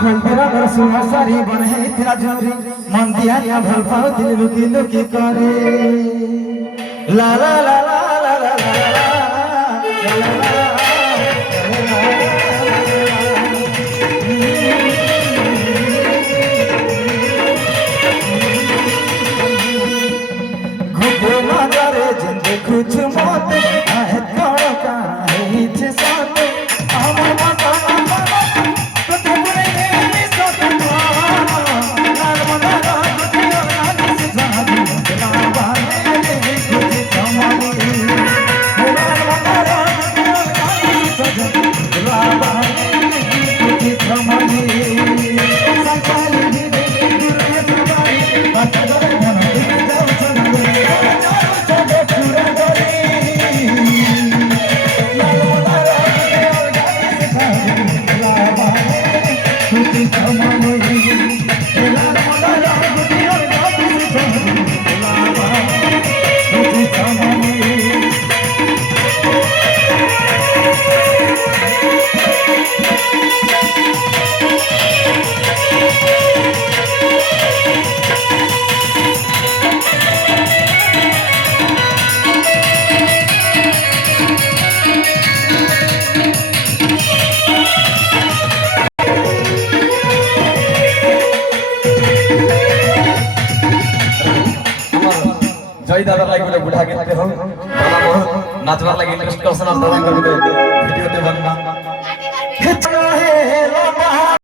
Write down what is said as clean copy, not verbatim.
खंडेरा कर सुहा सारी बने तेरा जोरी मन दिया या भल पाओ दिल रुकी लुकी करे ला ला ला ला ला ला कुछ मत है कौन का है इच्छे साथ हमर माता तो तुमने नहीं सोचा लाल मना कुतिया नानी से जादू चला बाने कुछ कमानी लाल मना कुतिया नानी से जादू चला बाने कुछ कमानी संचाली भी दुर्गे सवारी बात करे धन दिल जाओ जय दादा लाइक बुढ़ा के हो बहुत नाचबार लगे इंटरेस्ट करसन दादा कर